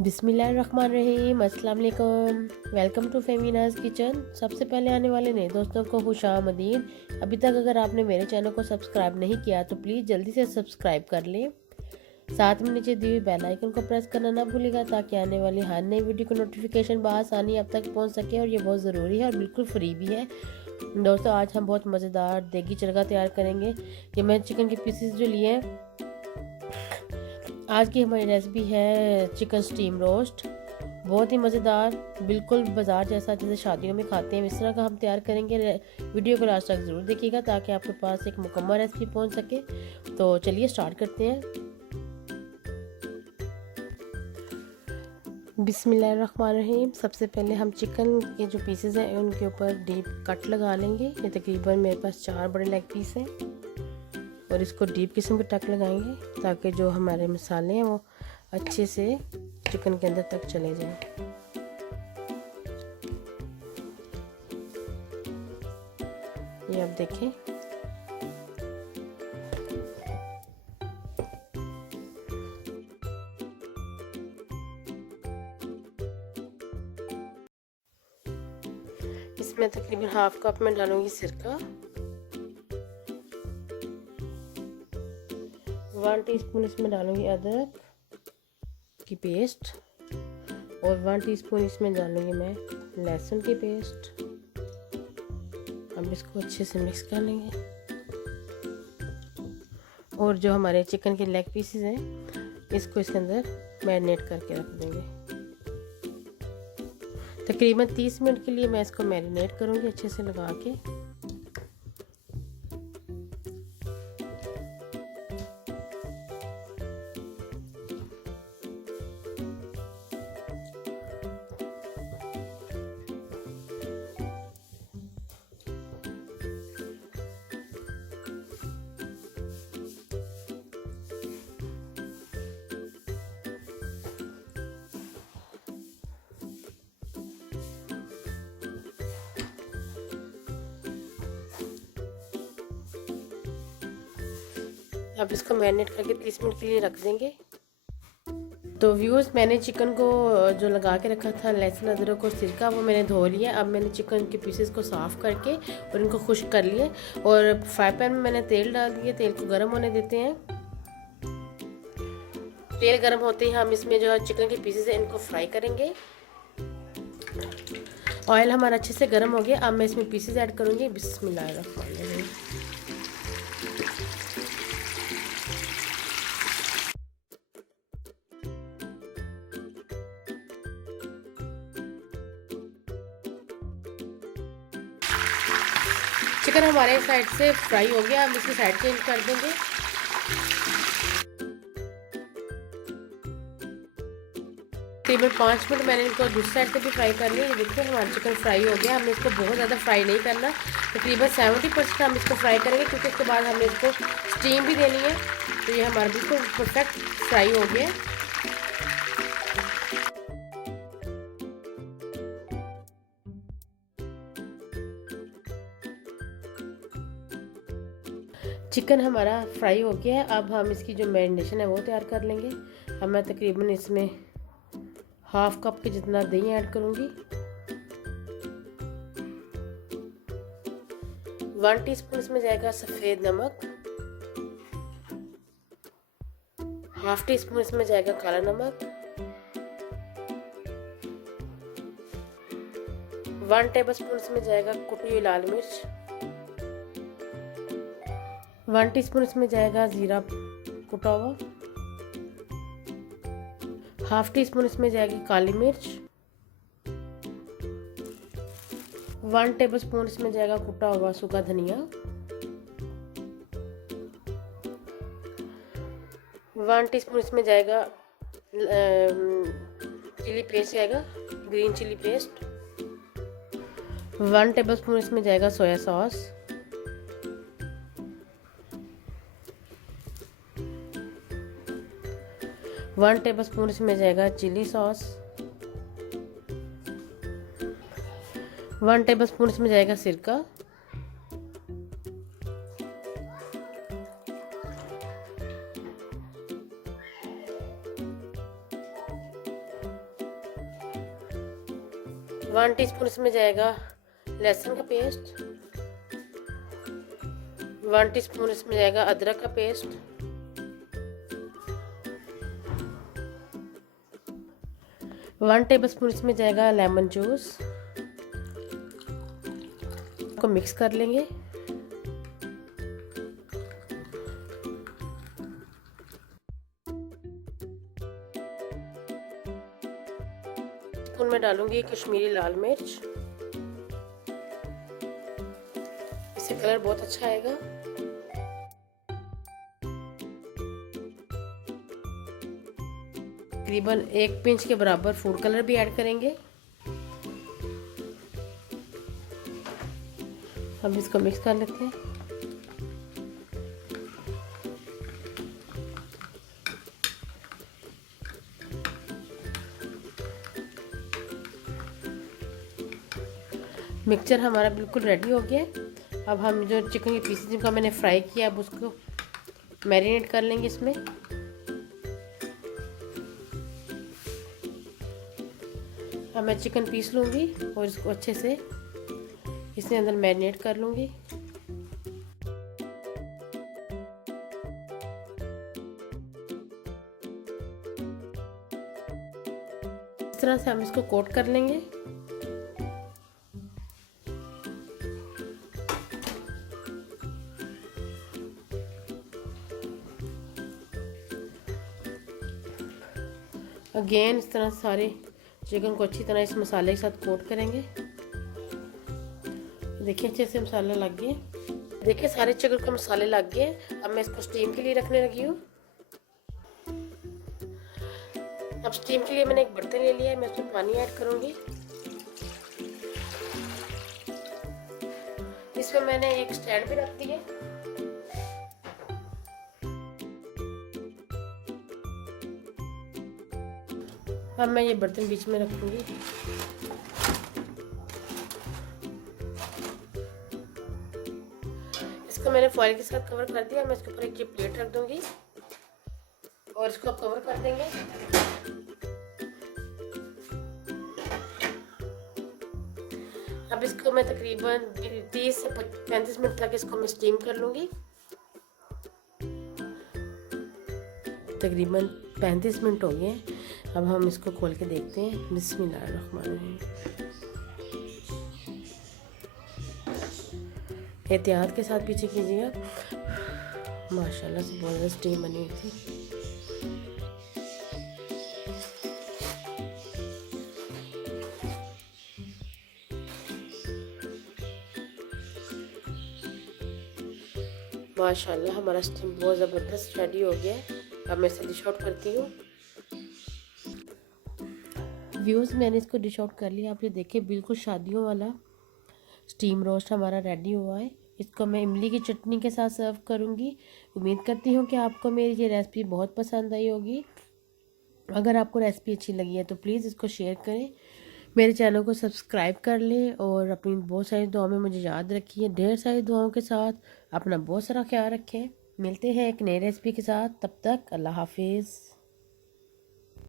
बिस्मिल्लाहिर्रहमानिर्रहीम, अस्सलाम वालेकुम। Welcome to Femina's kitchen. सबसे पहले आने वाले नए दोस्तों को खुशामदीद। अभी तक अगर आपने मेरे चैनल को सब्सक्राइब नहीं किया तो प्लीज़ जल्दी से सब्सक्राइब कर लें। साथ में नीचे दी हुई बेल आइकन को प्रेस करना ना भूलिएगा ताकि आने वाली हर नई वीडियो की नोटिफिकेशन बआसानी आप तक पहुंच सके, और ये बहुत ज़रूरी है और बिल्कुल फ्री भी है। दोस्तों, आज हम बहुत मज़ेदार देगी चरगा तैयार करेंगे। ये मैं चिकन के पीसेस जो लिए हैं, आज की हमारी रेसिपी है चिकन स्टीम रोस्ट। बहुत ही मज़ेदार, बिल्कुल बाज़ार जैसा, जैसे शादियों में खाते हैं इस तरह का हम तैयार करेंगे। वीडियो को लास्ट तक ज़रूर देखिएगा ताकि आपके पास एक मुकम्मल रेसिपी पहुंच सके। तो चलिए स्टार्ट करते हैं। बिस्मिल्लाहिर्रहमानिर्रहीम। सबसे पहले हम चिकन के जो पीसेस हैं उनके ऊपर डीप कट लगा लेंगे। ये तकरीबन मेरे पास 4 बड़े लेग पीस हैं और इसको डीप किस्म के टक लगाएंगे ताकि जो हमारे मसाले हैं वो अच्छे से चिकन के अंदर तक चले जाएं। ये आप देखें। इसमें तकरीबन हाफ कप में डालूंगी सिरका, 1 टीस्पून इसमें डालूंगी अदरक की पेस्ट और 1 टीस्पून इसमें डालूंगी मैं लहसुन की पेस्ट। अब इसको अच्छे से मिक्स कर लेंगे और जो हमारे चिकन के लेग पीसेस हैं इसको इसके अंदर मैरिनेट करके रख देंगे। तकरीबन 30 मिनट के लिए मैं इसको मैरिनेट करूंगी अच्छे से लगा के। अब इसको मैरिनेट करके 30 मिनट के लिए रख देंगे। तो व्यूअर्स, मैंने चिकन को जो लगा के रखा था लहसुन अदरक और सिरका, वो मैंने धो लिया। अब मैंने चिकन के पीसेस को साफ़ करके और इनको खुश्क कर लिए और फ्राई पैन में मैंने तेल डाल दिया। तेल को गर्म होने देते हैं। तेल गर्म होते ही हम इसमें जो चिकन के पीसेस हैं इनको फ्राई करेंगे। ऑयल हमारा अच्छे से गर्म हो गया। अब मैं इसमें पीसेस ऐड करूँगी। बिस्मिल्लाहिर्रहमानिर्रहीम। चिकन हमारे साइड से फ्राई हो गया। हम इसकी साइड चेंज कर देंगे। तकरीबन 5 मिनट मैंने इनको दूसरी साइड से भी फ्राई कर लिया। ये देखिए हमारा चिकन फ्राई हो गया। हमने इसको बहुत ज़्यादा फ्राई नहीं करना, तकरीबन 70% हम इसको फ्राई करेंगे क्योंकि उसके बाद हमने इसको स्टीम भी देनी है। तो ये हमारा बिल्कुल परफेक्ट फ्राई हो गया। चिकन हमारा फ्राई हो गया है। अब हम इसकी जो मैरिनेशन है वो तैयार कर लेंगे। अब मैं तकरीबन इसमें हाफ कप के जितना दही ऐड करूँगी। 1 टीस्पून इसमें जाएगा सफ़ेद नमक, हाफ टी स्पून इसमें जाएगा काला नमक, 1 टेबलस्पून इसमें जाएगा कुटी हुई लाल मिर्च, 1 टीस्पून इसमें जाएगा ज़ीरा कुटा हुआ, हाफ टी स्पून इसमें जाएगी काली मिर्च, 1 टेबलस्पून इसमें जाएगा कुटा हुआ सूखा धनिया, 1 टीस्पून इसमें जाएगा चिली पेस्ट जाएगा, ग्रीन चिली पेस्ट, 1 टेबलस्पून इसमें जाएगा सोया सॉस, 1 टेबलस्पून इसमें जाएगा चिली सॉस, 1 टेबलस्पून इसमें जाएगा सिरका, 1 1 टीस्पून इसमें जाएगा लहसुन का पेस्ट, 1 टीस्पून इसमें जाएगा अदरक का पेस्ट, 1 टेबलस्पून इसमें जाएगा लेमन जूस को मिक्स कर लेंगे। स्पून में डालूंगी कश्मीरी लाल मिर्च, इससे कलर बहुत अच्छा आएगा। तकरीबन 1 पिंच के बराबर फूड कलर भी ऐड करेंगे। अब इसको मिक्स कर लेते हैं। मिक्सचर हमारा बिल्कुल रेडी हो गया है। अब हम जो चिकन के पीसेस जिनको मैंने फ्राई किया अब उसको मैरिनेट कर लेंगे इसमें। अब मैं चिकन पीस लूँगी और इसको अच्छे से इसके अंदर मैरिनेट कर लूँगी। इस तरह से हम इसको कोट कर लेंगे। अगेन इस तरह सारे चिकन को अच्छी तरह इस मसाले के साथ कोट करेंगे। देखिए अच्छे से मसाला लग गया। देखिए सारे चिकन को मसाले लग गए। अब मैं इसको स्टीम के लिए रखने लगी हूँ। अब स्टीम के लिए मैंने एक बर्तन ले लिया है, मैं उसमें पानी ऐड करूँगी। इसमें मैंने एक स्टैंड भी रख दिया। अब मैं ये बर्तन बीच में रखूँगी। इसको मैंने फॉइल के साथ कवर कर दिया। मैं इसके ऊपर एक प्लेट रख दूँगी और इसको कवर कर देंगे। अब इसको मैं तकरीबन 30 से 35 मिनट तक इसको मैं स्टीम कर लूँगी। तकरीबन 35 मिनट हो गए। अब हम इसको खोल के देखते हैं। बिस्मिल्लाहिर्रहमानिर्रहीम। एहतियात के साथ पीछे कीजिएगा। माशाल्लाह से बहुत ज़्यादा स्टीम बनी हुई थी। माशाल्लाह हमारा स्टीम बहुत ज़बरदस्त रेडी हो गया है। अब मैं इसे डिश आउट करती हूँ। व्यूज़ मैंने इसको डिश आउट कर लिया। आप ये देखिए बिल्कुल शादियों वाला स्टीम रोस्ट हमारा रेडी हुआ है। इसको मैं इमली की चटनी के साथ सर्व करूँगी। उम्मीद करती हूँ कि आपको मेरी ये रेसिपी बहुत पसंद आई होगी। अगर आपको रेसिपी अच्छी लगी है तो प्लीज़ इसको शेयर करें, मेरे चैनल को सब्सक्राइब कर लें और अपनी बहुत सारी दुआओं में मुझे याद रखिए। ढेर सारी दुआओं के साथ अपना बहुत सारा ख्याल रखें। मिलते हैं एक नई रेसिपी के साथ। तब तक अल्लाह हाफिज़।